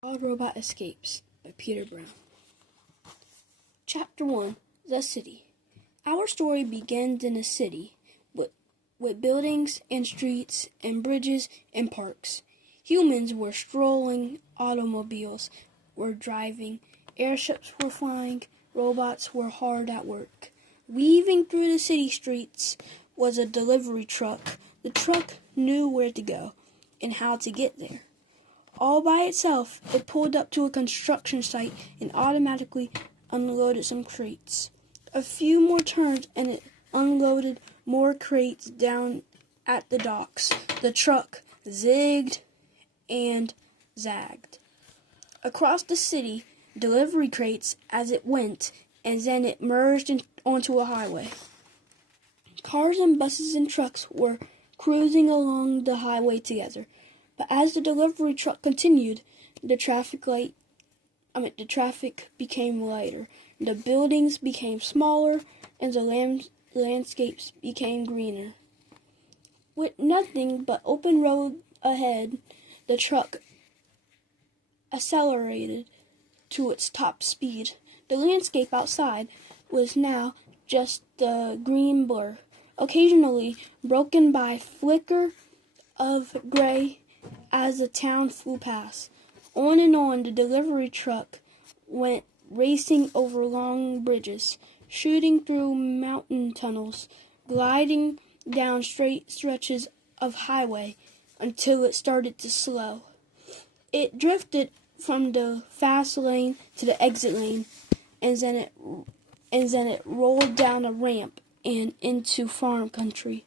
Wild Robot Escapes by Peter Brown. Chapter 1 The City. Our story begins in a city with buildings and streets and bridges and parks. Humans were strolling, automobiles were driving, airships were flying, robots were hard at work. Weaving through the city streets was a delivery truck. The truck knew where to go and how to get there. All by itself, it pulled up to a construction site and automatically unloaded some crates. A few more turns and it unloaded more crates down at the docks. The truck zigged and zagged across the city, delivery crates as it went, and then it merged onto a highway. Cars and buses and trucks were cruising along the highway together. But as the delivery truck continued, the traffic became lighter. The buildings became smaller, and the landscapes became greener. With nothing but open road ahead, the truck accelerated to its top speed. The landscape outside was now just a green blur, occasionally broken by a flicker of gray as the town flew past. On and on the delivery truck went, racing over long bridges, shooting through mountain tunnels, gliding down straight stretches of highway until it started to slow. It drifted from the fast lane to the exit lane, and then it rolled down a ramp and into farm country.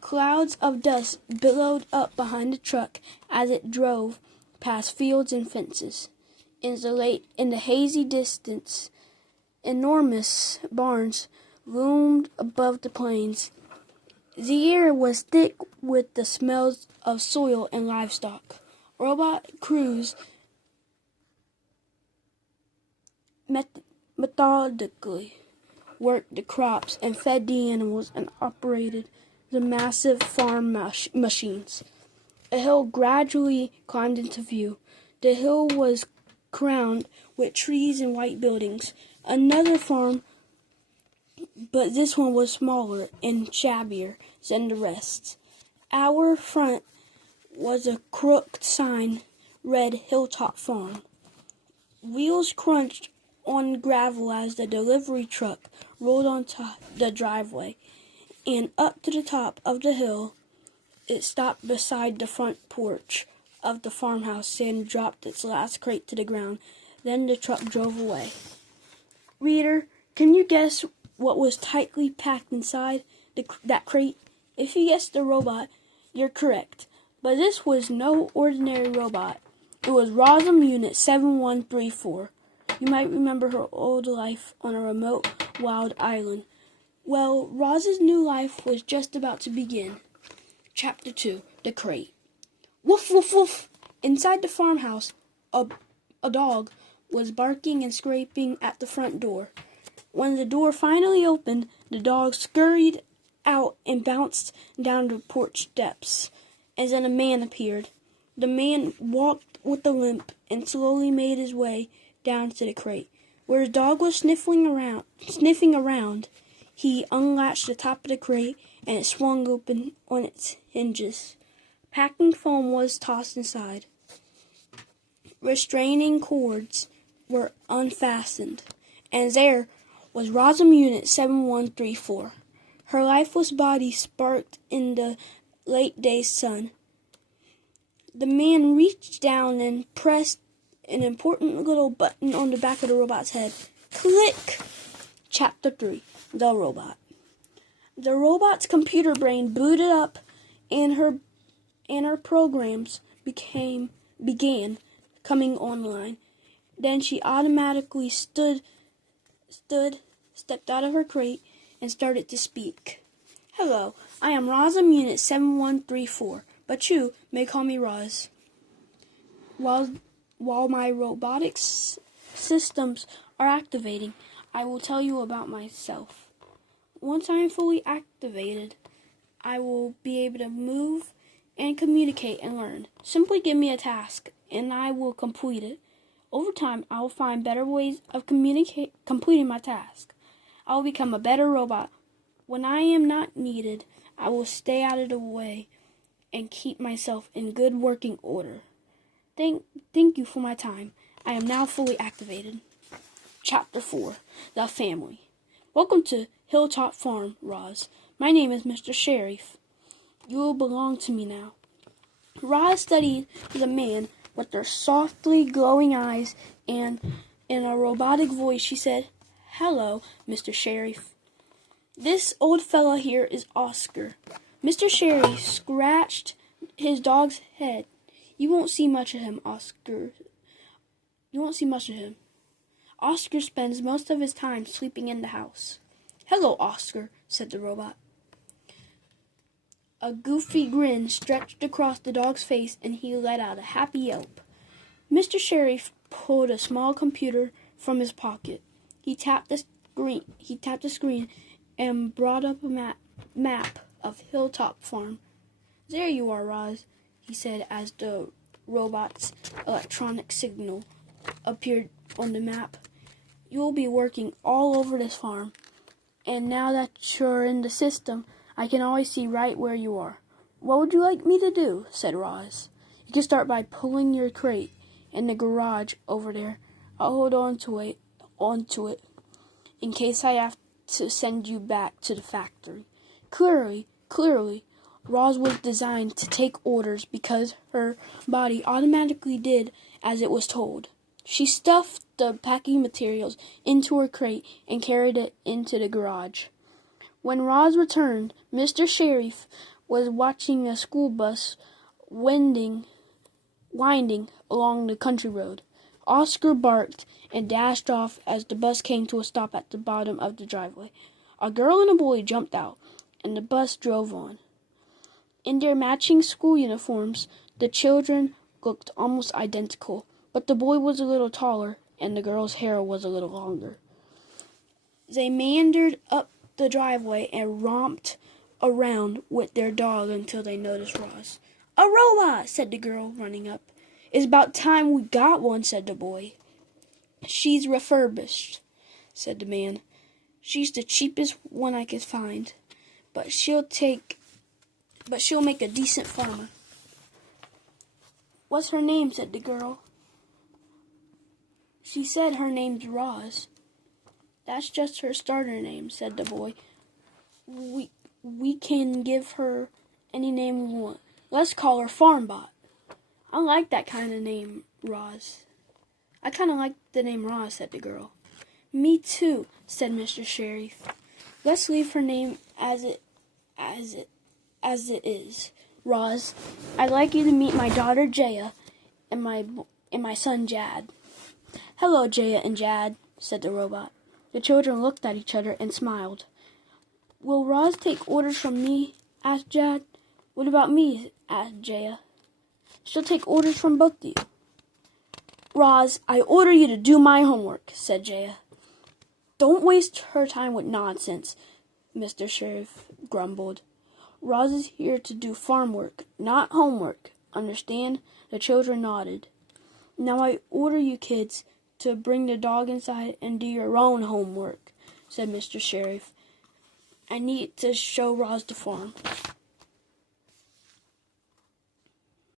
Clouds of dust billowed up behind the truck as it drove past fields and fences. In the hazy distance, enormous barns loomed above the plains. The air was thick with the smells of soil and livestock. Robot crews methodically worked the crops and fed the animals and operated the massive farm machines. A hill gradually climbed into view. The hill was crowned with trees and white buildings. Another farm, but this one was smaller and shabbier than the rest. Our front was a crooked sign read Hilltop Farm. Wheels crunched on gravel as the delivery truck rolled onto the driveway, and up to the top of the hill, it stopped beside the front porch of the farmhouse and dropped its last crate to the ground. Then the truck drove away. Reader, can you guess what was tightly packed inside that crate? If you guessed the robot, you're correct. But this was no ordinary robot. It was Rosam Unit 7134. You might remember her old life on a remote, wild island. Well, Roz's new life was just about to begin. Chapter 2 The Crate. Woof, woof, woof! Inside the farmhouse, a dog was barking and scraping at the front door. When the door finally opened, the dog scurried out and bounced down the porch steps. And then a man appeared. The man walked with a limp and slowly made his way down to the crate. Where the dog was sniffing around, he unlatched the top of the crate and it swung open on its hinges. Packing foam was tossed inside. Restraining cords were unfastened. And there was Rosam Unit 7134. Her lifeless body sparkled in the late day sun. The man reached down and pressed an important little button on the back of the robot's head. Click! Chapter 3 The Robot. The robot's computer brain booted up and her programs began coming online. Then she automatically stepped out of her crate and started to speak. Hello, I am Rosam Unit 7134, but you may call me Roz. While my robotics systems are activating, I will tell you about myself. Once I am fully activated, I will be able to move and communicate and learn. Simply give me a task, and I will complete it. Over time, I will find better ways of completing my task. I will become a better robot. When I am not needed, I will stay out of the way and keep myself in good working order. Thank you for my time. I am now fully activated. Chapter 4. The Family. Welcome to Hilltop Farm, Roz. My name is Mr. Sheriff. You will belong to me now. Roz studied the man with their softly glowing eyes, and in a robotic voice she said, "Hello, Mr. Sheriff. This old fella here is Oscar." Mr. Sheriff scratched his dog's head. You won't see much of him, Oscar. You won't see much of him. Oscar spends most of his time sleeping in the house. "Hello, Oscar," said the robot. A goofy grin stretched across the dog's face, and he let out a happy yelp. Mr. Sheriff pulled a small computer from his pocket. He tapped the screen and brought up a map of Hilltop Farm. "There you are, Roz," he said as the robot's electronic signal appeared on the map. "You'll be working all over this farm, and now that you're in the system, I can always see right where you are." "What would you like me to do?" said Roz. "You can start by pulling your crate in the garage over there. I'll hold on to it in case I have to send you back to the factory." Clearly, Roz was designed to take orders because her body automatically did as it was told. She stuffed the packing materials into her crate and carried it into the garage. When Roz returned, Mr. Sheriff was watching a school bus winding along the country road. Oscar barked and dashed off as the bus came to a stop at the bottom of the driveway. A girl and a boy jumped out, and the bus drove on. In their matching school uniforms, the children looked almost identical, but the boy was a little taller, and the girl's hair was a little longer. They meandered up the driveway and romped around with their dog until they noticed Roz. "A robot," said the girl, running up. "It's about time we got one," said the boy. "She's refurbished," said the man. "She's the cheapest one I could find, but she'll make a decent farmer." "What's her name?" said the girl. "She said her name's Roz." "That's just her starter name," said the boy. We can give her any name we want. Let's call her Farmbot." "I like that kind of name, Roz." "I kind of like the name Roz," said the girl. "Me too," said Mr. Sheriff. "Let's leave her name as it is. Roz, I'd like you to meet my daughter Jaya and my son Jad." "Hello, Jaya and Jad," said the robot. The children looked at each other and smiled. "Will Roz take orders from me?" asked Jad. "What about me?" asked Jaya. "She'll take orders from both of you." "Roz, I order you to do my homework," said Jaya. "Don't waste her time with nonsense," Mr. Sheriff grumbled. "Roz is here to do farm work, not homework. Understand?" The children nodded. "Now I order you kids to bring the dog inside and do your own homework," said Mr. Sheriff. "I need to show Roz the farm."